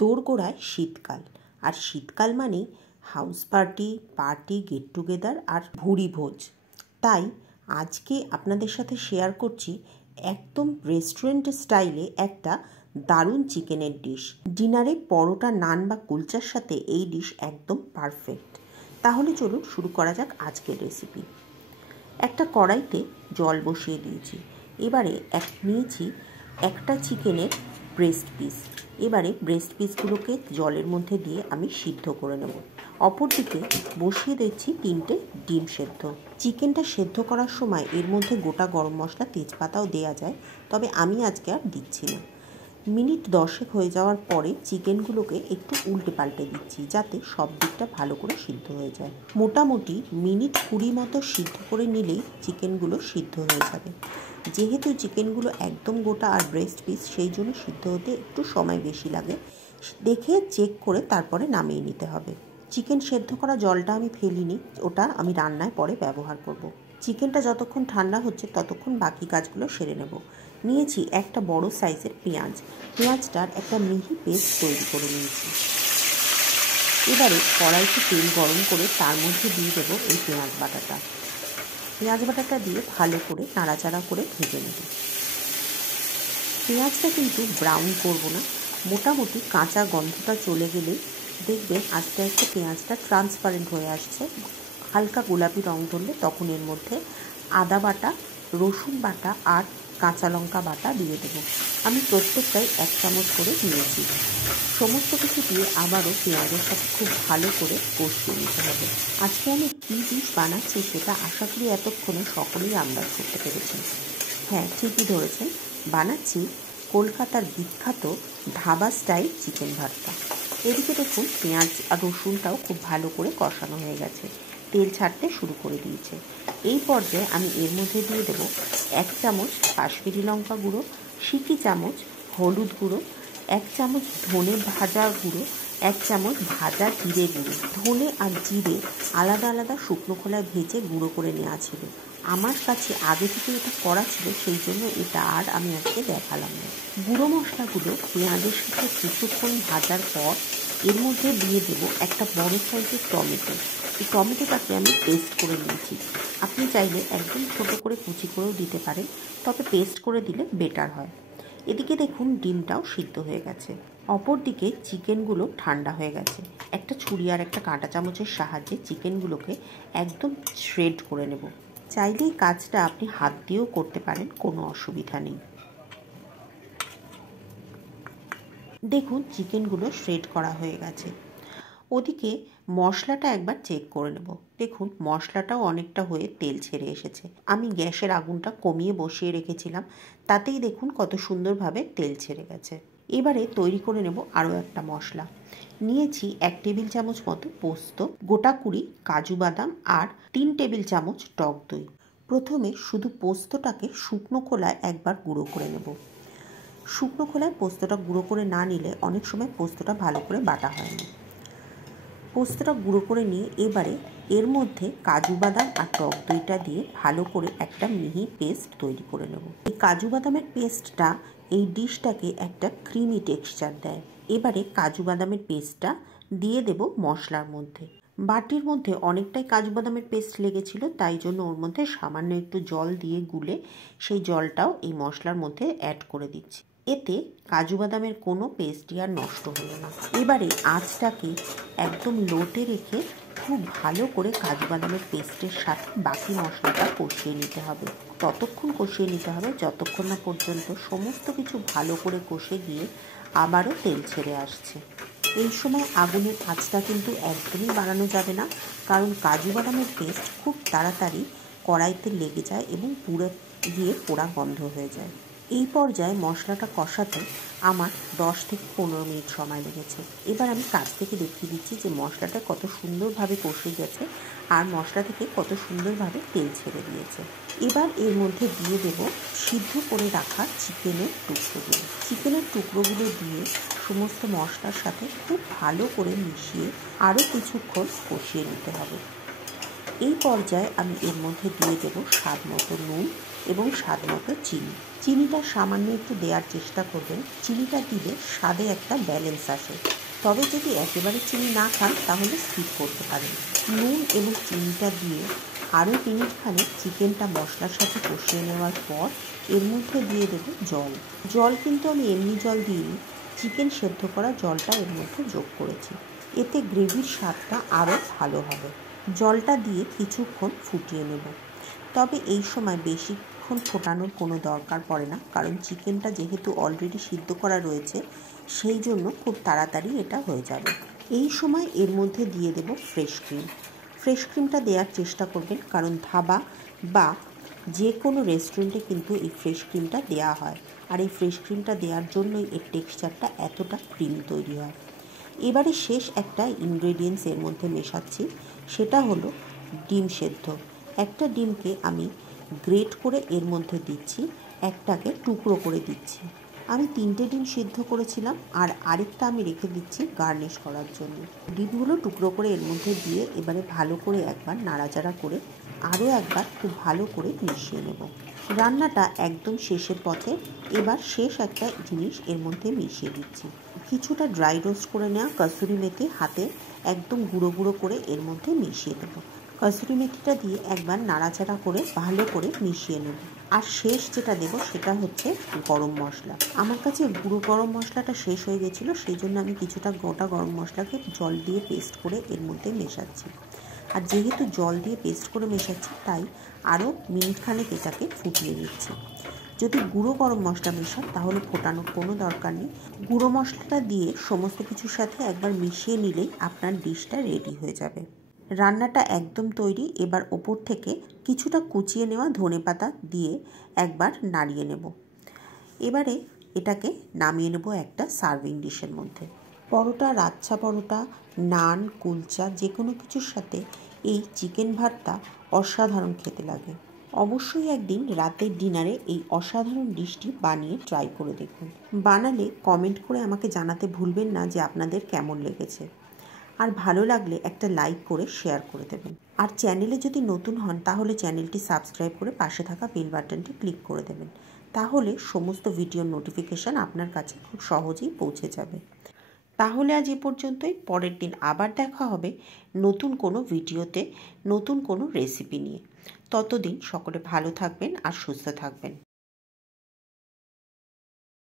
দোরগোড়ায় শীতকাল, আর শীতকাল মানেই হাউস পার্টি গেট টুগেদার আর ভুরি ভোজ। তাই আজকে আপনাদের সাথে শেয়ার করছি একদম রেস্টুরেন্ট স্টাইলে একটা দারুণ চিকেনের ডিশ। ডিনারে পরোটা, নান বা কুলচার সাথে এই ডিশ একদম পারফেক্ট। তাহলে চলুন শুরু করা যাক আজকের রেসিপি। একটা কড়াইতে জল বসিয়ে দিয়েছি। এবারে নিয়েছি একটা চিকেনের ব্রেস্ট পিস। এবারে ব্রেস্ট পিসগুলোকে জলের মধ্যে দিয়ে আমি সিদ্ধ করে নেব। অপরদিকে বসিয়ে দিচ্ছি 3টে ডিম সেদ্ধ। চিকেনটা সেদ্ধ করার সময় এর মধ্যে গোটা গরম মশলা, তেজপাতাও দেওয়া যায়, তবে আমি আজকে আর দিচ্ছি না। মিনিট 10 হয়ে যাওয়ার পরে চিকেনগুলোকে একটু উল্টে পাল্টে দিচ্ছি, যাতে সব দিকটা ভালো করে সিদ্ধ হয়ে যায়। মোটামুটি মিনিট 20 মতো সিদ্ধ করে নিলেই চিকেনগুলো সিদ্ধ হয়ে যাবে। যেহেতু চিকেনগুলো একদম গোটা আর ব্রেস্ট পিস, সেই জন্য সিদ্ধ হতে একটু সময় বেশি লাগে। দেখে চেক করে তারপরে নামিয়ে নিতে হবে। চিকেন সেদ্ধ করা জলটা আমি ফেলিনি, ওটা আমি রান্নায় পরে ব্যবহার করব। চিকেনটা যতক্ষণ ঠান্ডা হচ্ছে ততক্ষণ বাকি কাজগুলো সেরে নেব। নিয়েছি একটা বড় সাইজের পেঁয়াজটার একটা মিহি পেস্ট তৈরি করে নিয়েছি। এবারে কড়াইতে তেল গরম করে তার মধ্যে দিয়ে দেবো এই পেঁয়াজ বাটাটা দিয়ে ভালো করে নাড়াচাড়া করে ভেজে নেব। পেঁয়াজটা কিন্তু ব্রাউন করব না, মোটামুটি কাঁচা গন্ধটা চলে গেলেই দেখবেন আস্তে আস্তে পেঁয়াজটা ট্রান্সপারেন্ট হয়ে আসছে। হালকা গোলাপি রং ধরলে তখন এর মধ্যে আদা বাটা, রসুন বাটা আর কাঁচা লঙ্কা বাটা দিয়ে দেবো। আমি প্রত্যেকটাই 1 চামচ করে দিয়েছি। সমস্ত কিছু দিয়ে আবারও পেঁয়াজের সাথে খুব ভালো করে কষিয়ে নিতে হবে। আজকে আমি কী ডিশ বানাচ্ছি সেটা আশা করি এতক্ষণে সকলেই আন্দাজ করতে পেরেছেন। হ্যাঁ, ঠিকই ধরেছেন, বানাচ্ছি কলকাতার বিখ্যাত ধাবা স্টাইল চিকেন ভর্তা। এদিকে দেখুন পেঁয়াজ আর রসুনটাও খুব ভালো করে কষানো হয়ে গেছে, তেল ছাড়তে শুরু করে দিয়েছে। এই পর্যায়ে আমি এর মধ্যে দিয়ে দেবো 1 চামচ কাশ্মীরি লঙ্কা গুঁড়ো, সিকি চামচ হলুদ গুঁড়ো, 1 চামচ ধনে ভাজা গুঁড়ো, 1 চামচ ভাজা জিরে গুঁড়ো। ধনে আর জিরে আলাদা আলাদা শুকনো খোলায় ভেজে গুঁড়ো করে নেওয়া ছিল। আমার কাছে আগে থেকে এটা করা ছিল, সেই জন্য এটা আর আমি আজকে দেখালাম না। গুঁড়ো মশলাগুলো পেঁয়াজের সাথে কিছুক্ষণ ভাজার পর এর মধ্যে দিয়ে দেবো একটা বড় সাইজের টমেটো। এই টমেটোটাকে আমি পেস্ট করে নিয়েছি। আপনি চাইলে একদম ছোটো করে কুচি করেও দিতে পারেন, তবে পেস্ট করে দিলে বেটার হয়। এদিকে দেখুন ডিমটাও সিদ্ধ হয়ে গেছে। অপরদিকে চিকেনগুলো ঠান্ডা হয়ে গেছে। একটা ছুরি আর একটা কাঁটা চামচের সাহায্যে চিকেনগুলোকে একদম শ্রেড করে নেব। চাইলেই কাজটা আপনি হাত দিয়েও করতে পারেন, কোনো অসুবিধা নেই। দেখুন চিকেনগুলো শ্রেড করা হয়ে গেছে। ওদিকে মশলাটা একবার চেক করে নেব। দেখুন মশলাটাও অনেকটা হয়ে তেল ছেড়ে এসেছে। আমি গ্যাসের আগুনটা কমিয়ে বসিয়ে রেখেছিলাম, তাতেই দেখুন কত সুন্দরভাবে তেল ছেড়ে গেছে। এবারে তৈরি করে নেব আরও একটা মশলা। নিয়েছি 1 টেবিল চামচ মতো পোস্ত, গোটা 20 কাজু বাদাম আর 3 টেবিল চামচ টক দই। প্রথমে শুধু পোস্তটাকে শুকনো খোলায় একবার গুঁড়ো করে নেব। শুকনো খোলায় পোস্তটা গুঁড়ো করে না নিলে অনেক সময় পোস্তটা ভালো করে বাটা হয় না। পোস্তটা গুঁড়ো করে নিয়ে এবারে এর মধ্যে কাজু বাদাম আর টক দইটা দিয়ে ভালো করে একটা মিহি পেস্ট তৈরি করে নেব। এই কাজু বাদামের পেস্টটা এই ডিশটাকে একটা ক্রিমি টেক্সচার দেয়। এবারে কাজু বাদামের পেস্টটা দিয়ে দেব মশলার মধ্যে। বাটির মধ্যে অনেকটাই কাজু বাদামের পেস্ট লেগেছিল, তাই জন্য ওর মধ্যে সামান্য একটু জল দিয়ে গুলে সেই জলটাও এই মশলার মধ্যে অ্যাড করে দিচ্ছি। এতে কাজু বাদামের কোনো পেস্টই আর নষ্ট হলো না। এবারে আঁচটাকে একদম লোতে রেখে খুব ভালো করে কাজু বাদামের পেস্টের সাথে বাকি মশলাটা কষিয়ে নিতে হবে। ততক্ষণ কষিয়ে নিতে হবে যতক্ষণ না পর্যন্ত সমস্ত কিছু ভালো করে কষে গিয়ে আবারও তেল ছেড়ে আসছে। এই সময় আগুনের আঁচটা কিন্তু একদমই বাড়ানো যাবে না, কারণ কাজু বাদামের পেস্ট খুব তাড়াতাড়ি কড়াইতে লেগে যায় এবং পুড়ে গিয়ে পোড়া গন্ধ হয়ে যায়। এই পর্যায়ে মশলাটা কষাতে আমার 10 থেকে 15 মিনিট সময় লেগেছে। এবার আমি কাছ থেকে দেখিয়ে দিচ্ছি যে মশলাটা কত সুন্দরভাবে কষে গেছে আর মশলা থেকে কত সুন্দরভাবে তেল ছেড়ে দিয়েছে। এবার এর মধ্যে দিয়ে দেব সিদ্ধ করে রাখা চিকেনের টুকরোগুলো দিয়ে সমস্ত মশলার সাথে খুব ভালো করে মিশিয়ে আরও কিছুক্ষণ কষিয়ে নিতে হবে। এই পর্যায়ে আমি এর মধ্যে দিয়ে দেব স্বাদ মতো নুন এবং স্বাদ মতো চিনি। চিনিটা সামান্য একটু দেওয়ার চেষ্টা করবেন। চিনিটা দিলে স্বাদে একটা ব্যালেন্স আসে। তবে যদি একেবারে চিনি না খান তাহলে স্কিপ করতে পারেন। নুন এবং চিনিটা দিয়ে আরও মিনিটখানেক চিকেনটা মশলার সাথে কষিয়ে নেওয়ার পর এর মধ্যে দিয়ে দেবো জল। জল কিন্তু আমি এমনি জল দিইনি, চিকেন সেদ্ধ করা জলটা এর মধ্যে যোগ করেছি। এতে গ্রেভির স্বাদটা আরও ভালো হবে। জলটা দিয়ে কিছুক্ষণ ফুটিয়ে নেব। তবে এই সময় বেশিক্ষণ ফোটানোর কোনো দরকার পড়ে না, কারণ চিকেনটা যেহেতু অলরেডি সিদ্ধ করা রয়েছে সেই জন্য খুব তাড়াতাড়ি এটা হয়ে যাবে। এই সময় এর মধ্যে দিয়ে দেব ফ্রেশ ক্রিম। ফ্রেশ ক্রিমটা দেওয়ার চেষ্টা করবেন, কারণ ধাবা বা যে কোনো রেস্টুরেন্টে কিন্তু এই ফ্রেশ ক্রিমটা দেওয়া হয়, আর এই ফ্রেশ ক্রিমটা দেওয়ার জন্যই এর টেক্সচারটা এতটা ক্রিম তৈরি হয়। এবারে শেষ একটা ইনগ্রেডিয়েন্টস এর মধ্যে মেশাচ্ছি, সেটা হলো ডিম সেদ্ধ। একটা ডিমকে আমি গ্রেট করে এর মধ্যে দিচ্ছি, একটাকে টুকরো করে দিচ্ছি। আমি 3টে ডিম সিদ্ধ করেছিলাম, আর আরেকটা আমি রেখে দিচ্ছি গার্নিশ করার জন্য। ডিমগুলো টুকরো করে এর মধ্যে দিয়ে এবারে ভালো করে একবার নাড়াচাড়া করে আরও একবার খুব ভালো করে মিশিয়ে নেব। রান্নাটা একদম শেষের পথে। এবার শেষ একটা জিনিস এর মধ্যে মিশিয়ে দিচ্ছি, কিছুটা ড্রাই রোস্ট করে নেওয়া কসুরি মেথি হাতে একদম গুঁড়ো গুঁড়ো করে এর মধ্যে মিশিয়ে দেবো। কসুরি মেথিটা দিয়ে একবার নাড়াচাড়া করে ভালো করে মিশিয়ে নেব। আর শেষ যেটা দেবো সেটা হচ্ছে গরম মশলা। আমার কাছে গুঁড়ো গরম মশলাটা শেষ হয়ে গেছিলো, সেই জন্য আমি কিছুটা গোটা গরম মশলাকে জল দিয়ে পেস্ট করে এর মধ্যে মেশাচ্ছি। আর যেহেতু জল দিয়ে পেস্ট করে মেশাচ্ছি তাই আরও মিনিটখানেক এটাকে ফুটিয়ে নিচ্ছি। যদি গুঁড়ো গরম মশলা মেশান তাহলে ফোটানোর কোনো দরকার নেই। গুঁড়ো মশলাটা দিয়ে সমস্ত কিছুর সাথে একবার মিশিয়ে নিলেই আপনার ডিশটা রেডি হয়ে যাবে। রান্নাটা একদম তৈরি। এবার ওপর থেকে কিছুটা কুচিয়ে নেওয়া ধনেপাতা দিয়ে একবার নাড়িয়ে নেব। এবারে এটাকে নামিয়ে নেব একটা সার্ভিং ডিশের মধ্যে। পরোটা, লাচ্ছা পরোটা, নান, কুলচা যে কোনো কিছুর সাথে এই চিকেন ভর্তা অসাধারণ খেতে লাগে। অবশ্যই একদিন রাতের ডিনারে এই অসাধারণ ডিশটি বানিয়ে ট্রাই করে দেখুন। বানালে কমেন্ট করে আমাকে জানাতে ভুলবেন না যে আপনাদের কেমন লেগেছে। আর ভালো লাগলে একটা লাইক করে শেয়ার করে দেবেন। আর চ্যানেলে যদি নতুন হন তাহলে চ্যানেলটি সাবস্ক্রাইব করে পাশে থাকা বেল বাটনটি ক্লিক করে দেবেন। তাহলে সমস্ত ভিডিওর নোটিফিকেশান আপনার কাছে খুব সহজেই পৌঁছে যাবে। তাহলে আজ এ পর্যন্তই। পরের দিন আবার দেখা হবে নতুন কোনো ভিডিওতে, নতুন কোনো রেসিপি নিয়ে। ততদিন সকলে ভালো থাকবেন আর সুস্থ থাকবেন।